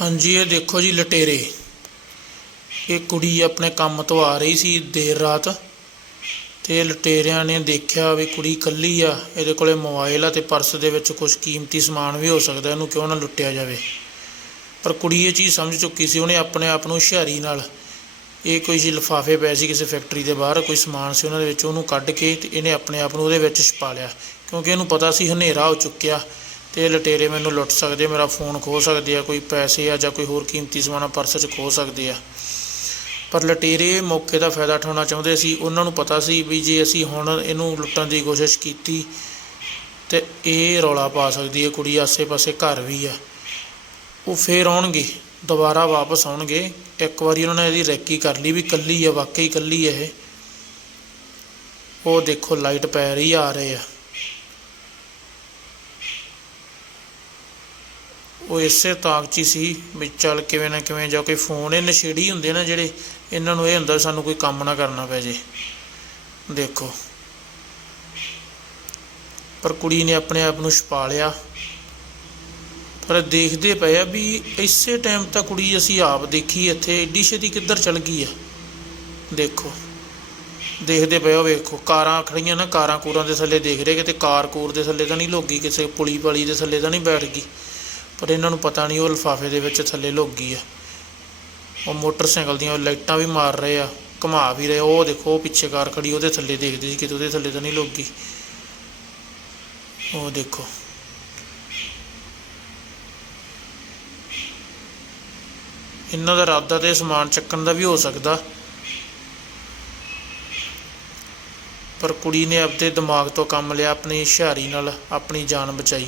ਹਾਂਜੀ, ਇਹ ਦੇਖੋ ਜੀ ਲਟੇਰੇ। ਇਹ ਕੁੜੀ ਆਪਣੇ ਕੰਮ ਤੋਂ ਆ ਰਹੀ ਸੀ ਦੇਰ ਰਾਤ ਤੇ ਲਟੇਰਿਆਂ ਨੇ ਦੇਖਿਆ ਵੀ ਕੁੜੀ ਇਕੱਲੀ ਆ, ਇਹਦੇ ਕੋਲੇ ਮੋਬਾਈਲ ਆ ਤੇ ਪਰਸ ਦੇ ਵਿੱਚ ਕੁਝ ਕੀਮਤੀ ਸਮਾਨ ਵੀ ਹੋ ਸਕਦਾ, ਇਹਨੂੰ ਕਿਉਂ ਨਾ ਲੁੱਟਿਆ ਜਾਵੇ। ਪਰ ਕੁੜੀ ਇਹ ਚੀਜ਼ ਸਮਝ ਚੁੱਕੀ ਸੀ, ਉਹਨੇ ਆਪਣੇ ਆਪ ਨੂੰ ਹੁਸ਼ਿਆਰੀ ਨਾਲ ਇਹ ਕੋਈ ਜੀ ਲਿਫਾਫੇ ਪਏ ਸੀ ਕਿਸੇ ਫੈਕਟਰੀ ਦੇ ਬਾਹਰ, ਕੋਈ ਸਮਾਨ ਸੀ ਉਹਨਾਂ ਦੇ ਵਿੱਚ, ਉਹਨੂੰ ਕੱਢ ਕੇ ਤੇ ਇਹਨੇ ਆਪਣੇ ਆਪ ਨੂੰ ਉਹਦੇ ਵਿੱਚ ਛੁਪਾ ਲਿਆ। ਕਿਉਂਕਿ ਇਹਨੂੰ ਪਤਾ ਸੀ ਹਨੇਰਾ ਹੋ ਚੁੱਕਿਆ ਤੇ ਲਟੇਰੇ ਮੈਨੂੰ ਲੁੱਟ ਸਕਦੇ ਮੇਰਾ ਫੋਨ ਖੋਹ ਸਕਦੇ ਆ, ਕੋਈ ਪੈਸੇ ਆ ਜਾਂ ਕੋਈ ਹੋਰ ਕੀਮਤੀ ਸਮਾਨ ਪਰਸ 'ਚ ਖੋ ਸਕਦੇ ਆ। ਪਰ ਲਟੇਰੇ ਮੌਕੇ ਦਾ ਫਾਇਦਾ ਉਠਾਉਣਾ ਚਾਹੁੰਦੇ ਸੀ, ਉਹਨਾਂ ਨੂੰ ਪਤਾ ਸੀ ਵੀ ਜੇ ਅਸੀਂ ਹੁਣ ਇਹਨੂੰ ਲੁੱਟਣ ਦੀ ਕੋਸ਼ਿਸ਼ ਕੀਤੀ ਤੇ ਇਹ ਰੌਲਾ ਪਾ ਸਕਦੀ ਹੈ, ਕੁੜੀ ਆਸੇ-ਪਾਸੇ ਘਰ ਵੀ ਆ। ਉਹ ਫੇਰ ਆਉਣਗੇ, ਦੁਬਾਰਾ ਵਾਪਸ ਆਉਣਗੇ। ਇੱਕ ਵਾਰੀ ਉਹਨਾਂ ਨੇ ਇਹਦੀ ਰੈਕੀ ਕਰ ਲਈ ਵੀ ਕੱਲੀ ਆ, ਵਾਕਈ ਕੱਲੀ ਇਹ। ਉਹ ਦੇਖੋ, ਲਾਈਟ ਪੈ ਰਹੀ ਆ ਰਹੇ ਆ। ਉਹ ਇਸੇ ਤਾਕ 'ਚ ਹੀ ਸੀ ਵੀ ਚੱਲ ਕਿਵੇਂ ਨਾ ਕਿਵੇਂ ਜਾਂ ਕੋਈ ਫੋਨ, ਇਹ ਨਸ਼ੇੜੀ ਹੁੰਦੇ ਨਾ ਜਿਹੜੇ, ਇਹਨਾਂ ਨੂੰ ਇਹ ਹੁੰਦਾ ਸਾਨੂੰ ਕੋਈ ਕੰਮ ਨਾ ਕਰਨਾ ਪੈ ਜੇ। ਦੇਖੋ। ਪਰ ਕੁੜੀ ਨੇ ਆਪਣੇ ਆਪ ਨੂੰ ਛੁਪਾ ਲਿਆ। ਪਰ ਦੇਖਦੇ ਪਏ ਆ ਵੀ ਇਸੇ ਟਾਈਮ ਤਾਂ ਕੁੜੀ ਅਸੀਂ ਆਪ ਦੇਖੀ ਇੱਥੇ ਏਡੀ ਛੇਤੀ ਕਿੱਧਰ ਚਲ ਗਈ ਆ। ਦੇਖੋ। ਦੇਖਦੇ ਪਏ ਹੋ ਵੇਖੋ। ਕਾਰਾਂ ਖੜੀਆਂ ਨਾ, ਕਾਰਾਂ ਕੂਰਾਂ ਦੇ ਥੱਲੇ ਦੇਖ ਰਹੇ ਕਿਤੇ ਕਾਰ ਕੂਰ ਦੇ ਥੱਲੇ ਤਾਂ ਨਹੀਂ ਲੋਗੀ ਕਿਸੇ ਪੁਲੀ ਪਾਲੀ ਦੇ ਥੱਲੇ ਤਾਂ ਨਹੀਂ ਬੈਠ ਗਈ। ਪਰ ਇਹਨਾਂ ਨੂੰ ਪਤਾ ਨਹੀਂ, ਉਹ ਲਿਫਾਫੇ ਦੇ ਵਿੱਚ ਥੱਲੇ ਲੁੱਕ ਗਈ ਆ। ਉਹ ਮੋਟਰਸਾਈਕਲ ਦੀਆਂ ਲਾਈਟਾਂ ਵੀ ਮਾਰ ਰਹੇ ਆ, ਘੁਮਾ ਵੀ ਰਹੇ ਉਹ ਦੇਖੋ, ਉਹ ਪਿੱਛੇ ਕਾਰ ਖੜੀ, ਉਹਦੇ ਥੱਲੇ ਦੇਖਦੇ ਸੀ, ਕਿਤੇ ਉਹਦੇ ਥੱਲੇ ਤਾਂ ਨਹੀਂ ਲੁੱਕ ਗਈ। ਉਹ ਦੇਖੋ। ਇਹਨਾਂ ਦਾ ਇਰਾਦਾ ਤੇ ਸਮਾਨ ਚੱਕਣ ਦਾ ਵੀ ਹੋ ਸਕਦਾ। ਪਰ ਕੁੜੀ ਨੇ ਆਪਦੇ ਦਿਮਾਗ ਤੋਂ ਕੰਮ ਲਿਆ, ਆਪਣੀ ਹੁਸ਼ਿਆਰੀ ਨਾਲ ਆਪਣੀ ਜਾਨ ਬਚਾਈ।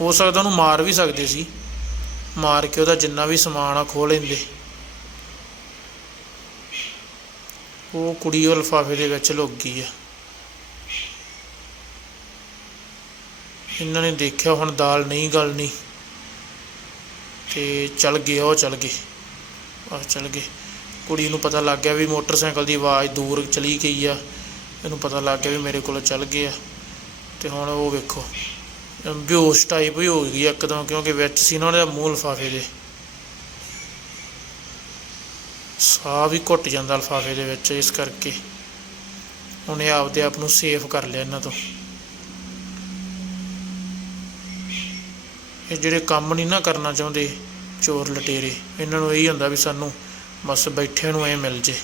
ਹੋ ਸਕਦਾ ਉਹਨੂੰ ਮਾਰ ਵੀ ਸਕਦੇ ਸੀ। ਮਾਰ ਕੇ ਉਹਦਾ ਜਿੰਨਾ ਵੀ ਸਮਾਨ ਆ ਖੋਹ ਲੈਂਦੇ। ਉਹ ਕੁੜੀ ਉਹ ਲਿਫਾਫੇ ਦੇ ਵਿੱਚ ਲੁੱਕ ਗਈ ਆ। ਇਹਨਾਂ ਨੇ ਦੇਖਿਆ ਹੁਣ ਦਾਲ ਨਹੀਂ ਗਲਣੀ ਤੇ ਚੱਲ ਗਏ, ਉਹ ਚੱਲ ਗਏ। ਆ ਚਲ ਗਏ। ਕੁੜੀ ਨੂੰ ਪਤਾ ਲੱਗ ਗਿਆ ਵੀ ਮੋਟਰਸਾਈਕਲ ਦੀ ਆਵਾਜ਼ ਦੂਰ ਚਲੀ ਗਈ ਆ। ਇਹਨੂੰ ਪਤਾ ਲੱਗ ਗਿਆ ਵੀ ਮੇਰੇ ਕੋਲ ਚੱਲ ਗਏ ਆ। ਤੇ ਹੁਣ ਉਹ ਵੇਖੋ। ਬੇਹੋਸ਼ ਟਾਈਪ ਹੀ ਹੋ ਗਈ ਇੱਕਦਮ, ਕਿਉਂਕਿ ਵਿੱਚ ਸੀ ਨਾ ਉਹਦੇ ਮੂੰਹ ਲਿਫਾਫੇ ਦੇ। ਸਾਹ ਵੀ ਘੁੱਟ ਜਾਂਦਾ ਲਫ਼ਾਫੇ ਦੇ ਵਿੱਚ, ਇਸ ਕਰਕੇ। ਉਹਨੇ ਆਪਦੇ ਆਪ ਨੂੰ ਸੇਫ ਕਰ ਲਿਆ ਇਹਨਾਂ ਤੋਂ। ਇਹ ਜਿਹੜੇ ਕੰਮ ਨਹੀਂ ਨਾ ਕਰਨਾ ਚਾਹੁੰਦੇ, ਚੋਰ ਲਟੇਰੇ, ਇਹਨਾਂ ਨੂੰ ਇਹੀ ਹੁੰਦਾ ਵੀ ਸਾਨੂੰ ਬਸ ਬੈਠੇ ਨੂੰ ਐ ਮਿਲ ਜੇ।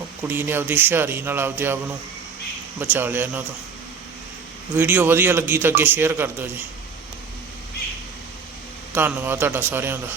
ਉਹ ਕੁੜੀ ਨੇ ਆਪਦੀ ਹੁਸ਼ਿਆਰੀ ਨਾਲ ਆਪਦੇ ਆਪ ਨੂੰ ਬਚਾ ਲਿਆ ਇਹਨਾਂ ਤੋਂ। ਵੀਡੀਓ ਵਧੀਆ ਲੱਗੀ ਤਾਂ ਅੱਗੇ ਸ਼ੇਅਰ ਕਰ ਦਿਓ ਜੀ। ਧੰਨਵਾਦ ਤੁਹਾਡਾ ਸਾਰਿਆਂ ਦਾ।